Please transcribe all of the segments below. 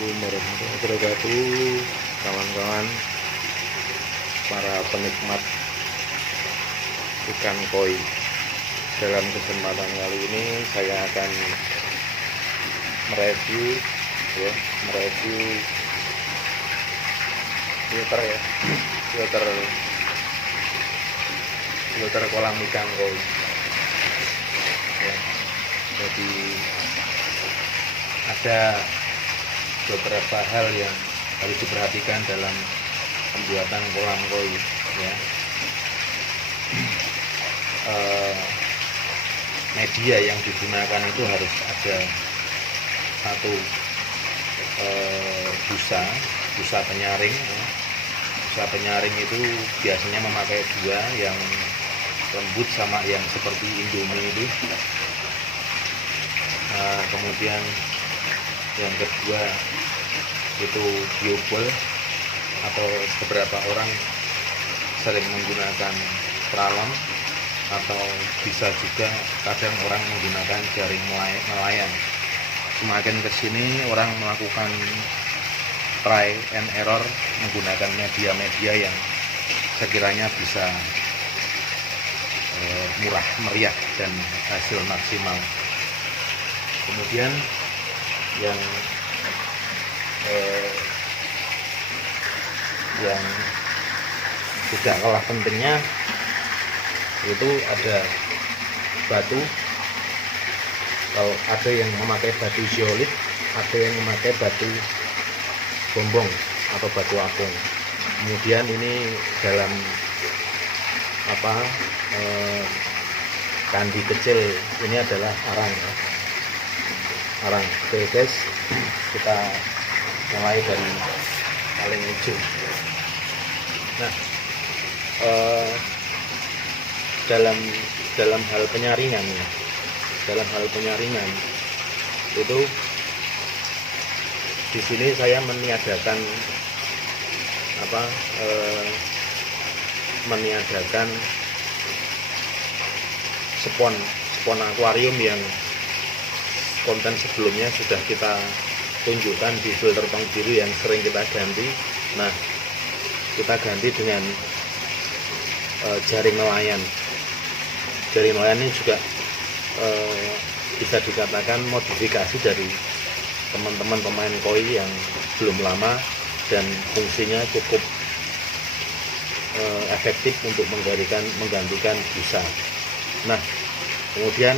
Assalamualaikum warahmatullahi wabarakatuh, kawan-kawan para penikmat ikan koi. Dalam kesempatan kali ini saya akan mereview filter ya, filter kolam ikan koi ya. Jadi ada beberapa hal yang harus diperhatikan dalam pembuatan kolam koi ya. Media yang digunakan itu harus ada satu busa penyaring ya. Busa penyaring itu biasanya memakai dua, yang lembut sama yang seperti Indomie itu. Kemudian yang kedua itu biobol, atau beberapa orang sering menggunakan pralon, atau bisa juga kadang orang menggunakan jaring nelayan. Semakin kesini orang melakukan try and error menggunakan media-media yang sekiranya bisa murah meriah dan hasil maksimal. Kemudian yang tidak kalah pentingnya itu ada batu. Kalau ada yang memakai batu zeolit, ada yang memakai batu bombong atau batu apung. Kemudian ini dalam kandi kecil ini adalah arang ya. Arang. Oke guys, kita mulai dari paling ujung. Nah, dalam hal penyaringan itu di sini saya meniadakan spon akuarium yang konten sebelumnya sudah kita tunjukkan di filter tong biru yang sering kita ganti. Nah, kita ganti dengan jaring nelayan. Jaring nelayan ini juga bisa dikatakan modifikasi dari teman-teman pemain koi yang belum lama dan fungsinya cukup efektif untuk menggantikan busa. Nah, kemudian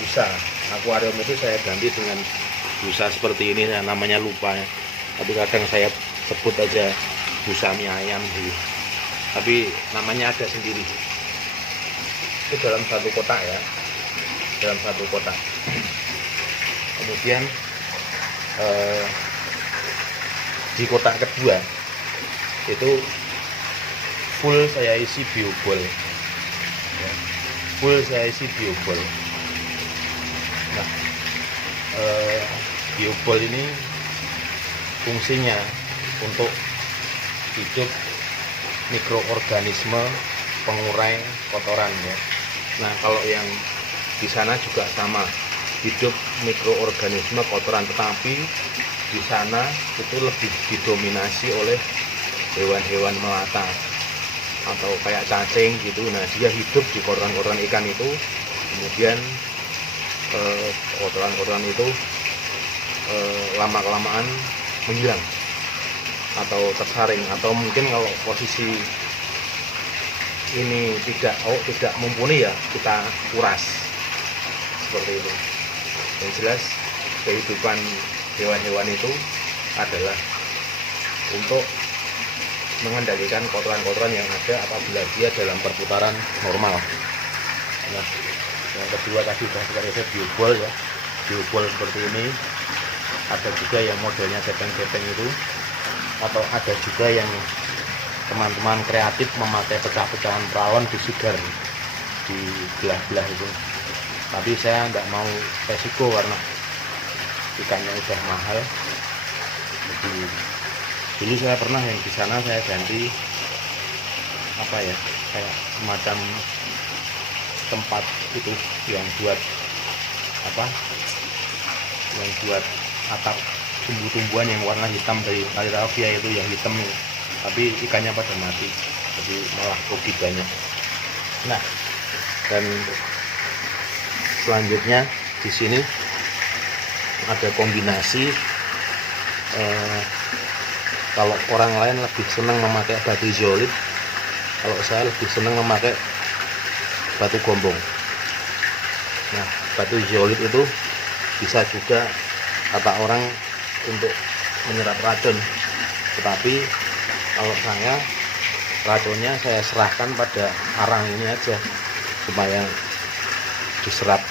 busa akuarium itu saya ganti dengan busa seperti ini, namanya lupa ya, tapi kadang saya sebut aja busa mie ayam gitu. Tapi namanya ada sendiri. Itu dalam satu kotak ya, dalam satu kotak. Kemudian di kotak kedua itu full saya isi biobol ya. Nah, biobol ini fungsinya untuk hidup mikroorganisme pengurai kotoran ya. Nah, kalau yang di sana juga sama, hidup mikroorganisme kotoran, tetapi di sana itu lebih didominasi oleh hewan-hewan melata atau kayak cacing gitu. Nah, dia hidup di kotoran-kotoran ikan itu, kemudian kotoran-kotoran itu lama-kelamaan menghilang atau tersaring, atau mungkin kalau posisi ini tidak mumpuni ya kita kuras seperti itu. Yang jelas kehidupan hewan-hewan itu adalah untuk mengendalikan kotoran-kotoran yang ada apabila dia dalam perputaran normal. Nah, yang kedua tadi sudah kita biobol ya. Biobol seperti ini. Ada juga yang modelnya gepeng-gepeng itu, atau ada juga yang teman-teman kreatif memakai pecah-pecahan pralon di sigar, di belah-belah itu. Tapi saya tidak mau resiko karena ikannya udah mahal. Jadi dulu saya pernah yang di sana saya ganti kayak semacam tempat itu yang buat atap tumbuh-tumbuhan yang warna hitam dari Laravia itu yang hitam, tapi ikannya pada mati, jadi malah rugi banyak. Nah, dan selanjutnya di sini ada kombinasi, kalau orang lain lebih senang memakai batu zeolite, kalau saya lebih senang memakai batu gombong. Nah, batu zeolite itu bisa juga kata orang untuk menyerap racun, tetapi kalau saya, racunnya saya serahkan pada arang ini aja supaya diserap.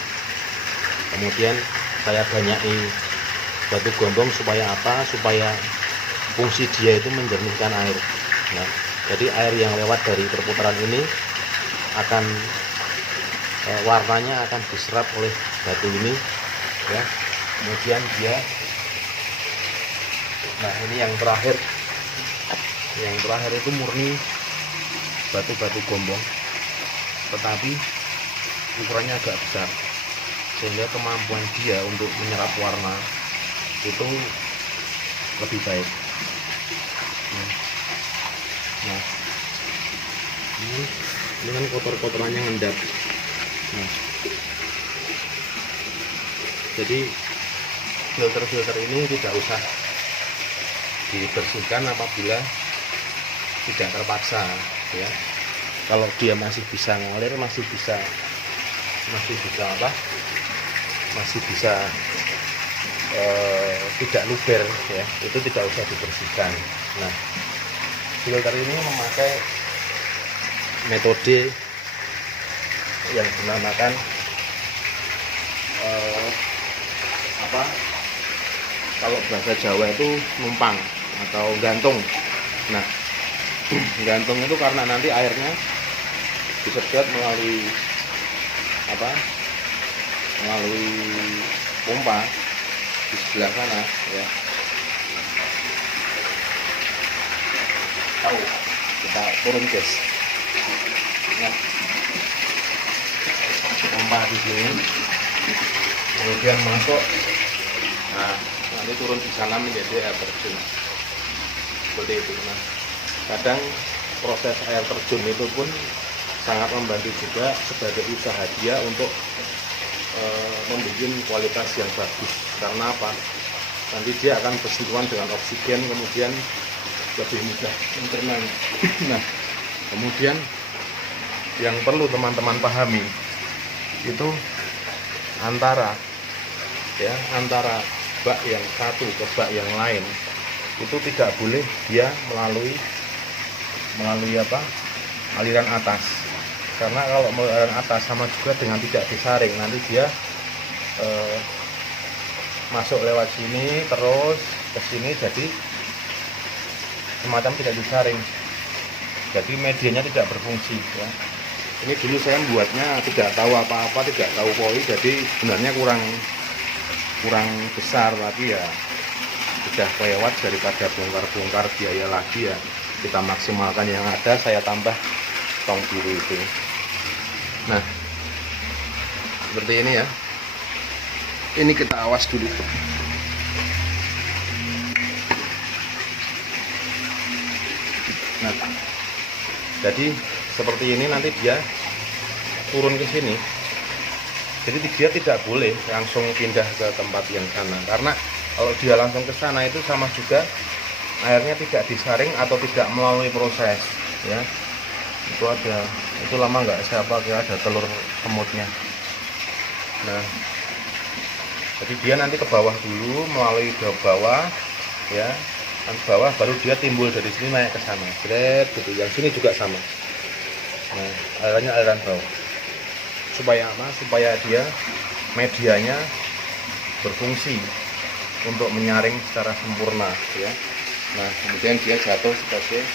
Kemudian saya banyaki batu gombong supaya apa? Supaya fungsi dia itu menjernihkan air. Nah, jadi air yang lewat dari perputaran ini akan warnanya akan diserap oleh batu ini, ya. Kemudian dia, nah ini yang terakhir itu murni batu-batu gombong, tetapi ukurannya agak besar, sehingga kemampuan dia untuk menyerap warna itu lebih baik. Nah, ini kan kotor-kotorannya ngendap. Nah, jadi filter-filter ini tidak usah dibersihkan apabila tidak terpaksa, ya. Kalau dia masih bisa ngalir, masih bisa tidak luber, ya, itu tidak usah dibersihkan. Nah, filter ini memakai metode yang dinamakan kalau bahasa Jawa itu numpang atau gantung. Nah, gantung itu karena nanti airnya disedot melalui pompa di sebelah sana, ya. Kita turun, guys. Nah, pompa di sini, kemudian masuk. Nah, nanti turun di sana menjadi air terjun, seperti itu. Nah, kadang proses air terjun itu pun sangat membantu juga sebagai usaha dia untuk membuat kualitas yang bagus. Karena apa? Nanti dia akan bersentuhan dengan oksigen, kemudian lebih mudah mencerna. Nah, kemudian yang perlu teman-teman pahami itu antara bak yang satu ke bak yang lain itu tidak boleh dia melalui aliran atas, karena kalau melalui aliran atas sama juga dengan tidak disaring, nanti dia masuk lewat sini terus ke sini, jadi semacam tidak disaring, jadi medianya tidak berfungsi, ya. Ini dulu saya membuatnya tidak tahu apa-apa, tidak tahu poli, jadi sebenarnya kurang besar, tapi ya sudah lewat, daripada bongkar-bongkar biaya lagi, ya kita maksimalkan yang ada. Saya tambah tong biru itu. Nah, seperti ini, ya. Ini kita awas dulu. Nah, jadi seperti ini, nanti dia turun ke sini. Jadi dia tidak boleh langsung pindah ke tempat yang sana, karena kalau dia langsung ke sana itu sama juga airnya tidak disaring atau tidak melalui proses, ya. Itu lama nggak saya pakai, ada telur semutnya. Nah, jadi dia nanti ke bawah dulu, melalui ke bawah, ya, kan bawah, baru dia timbul dari sini naik ke sana, jret gitu. Yang sini juga sama. Nah, alirannya aliran bawah. Supaya apa? Supaya dia medianya berfungsi untuk menyaring secara sempurna, ya. Nah, kemudian dia jatuh sebagai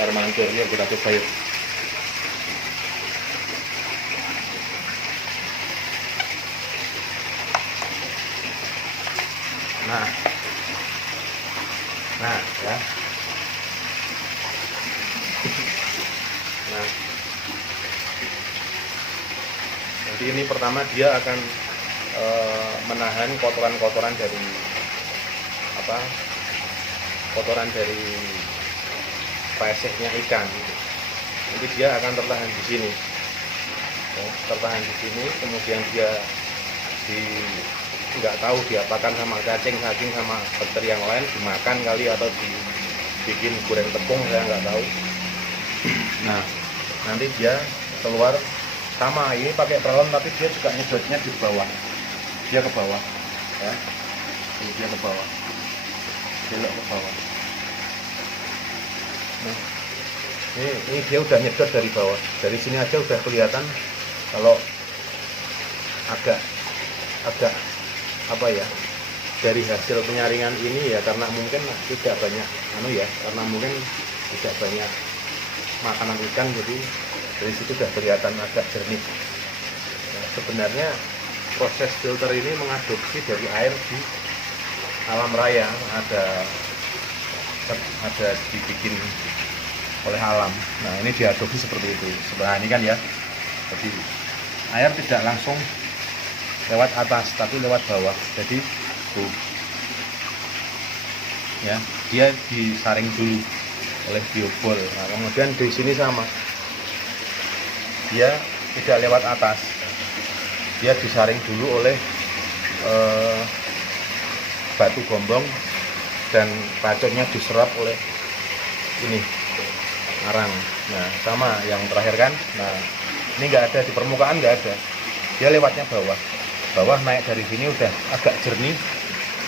air mancur. Ya, kita coba yuk. Nah, ya. Nah, jadi ini pertama dia akan menahan kotoran-kotoran dari kotoran dari peseknya ikan. Nanti dia akan tertahan di sini, tertahan di sini, kemudian dia nggak tahu diapakan sama cacing sama bakteri yang lain, dimakan kali atau dibikin goreng tepung, saya nggak tahu. Nah, nanti dia keluar sama, ini pakai peralon tapi dia juga nyedotnya di bawah, dia ke bawah ya, dia ke bawah, belok ke bawah. Nah, ini dia udah nyedot dari bawah, dari sini aja udah kelihatan kalau agak dari hasil penyaringan ini ya, karena mungkin tidak banyak karena mungkin tidak banyak makanan ikan, jadi dari situ udah kelihatan agak jernih. Nah, sebenarnya proses filter ini mengadopsi dari air di alam raya, ada dibikin oleh alam. Nah, ini diadopsi seperti itu. Sebelah ini kan ya, jadi air tidak langsung lewat atas tapi lewat bawah, jadi tuh ya, dia disaring dulu oleh biobol. Nah, kemudian di sini sama, dia tidak lewat atas, dia disaring dulu oleh batu gombong dan racunnya diserap oleh ini arang. Nah, sama yang terakhir kan. Nah, ini nggak ada di permukaan, nggak ada, dia lewatnya bawah naik dari sini udah agak jernih,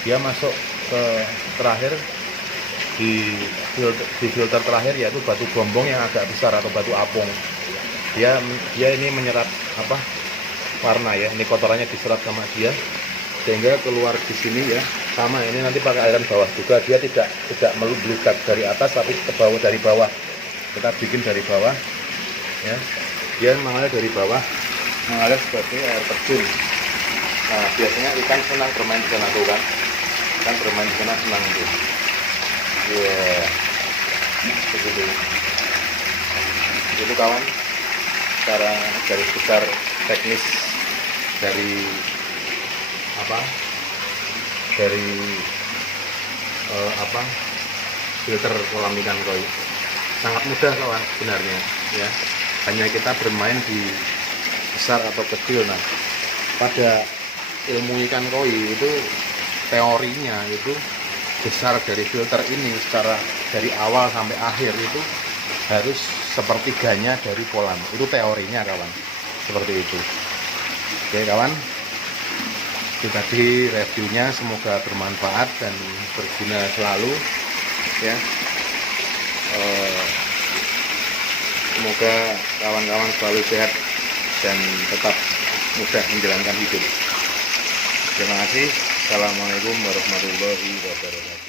dia masuk ke terakhir di filter terakhir, yaitu batu gombong yang agak besar atau batu apung. Dia ini menyerap warna ya, ini kotorannya diserap sama dia sehingga keluar di sini ya. Sama, ini nanti pakai aliran bawah juga, dia tidak melukat dari atas tapi ke bawah, dari bawah kita bikin dari bawah ya, dia mengalir dari bawah, mengalir seperti air terjun. Nah, biasanya ikan senang bermain di sana tuh kan, ikan bermain di sana senang itu. Yeah. Begitu. Itu kawan, cara garis besar teknis dari filter kolam ikan koi. Sangat mudah kawan sebenarnya ya, hanya kita bermain di besar atau kecil. Nah, pada ilmu ikan koi itu teorinya itu besar dari filter ini secara dari awal sampai akhir itu harus sepertiganya dari kolam, itu teorinya kawan, seperti itu. Oke kawan, itu tadi reviewnya, semoga bermanfaat dan berguna selalu ya. Semoga kawan-kawan selalu sehat dan tetap mudah menjalankan hidup. Terima kasih. Assalamualaikum warahmatullahi wabarakatuh.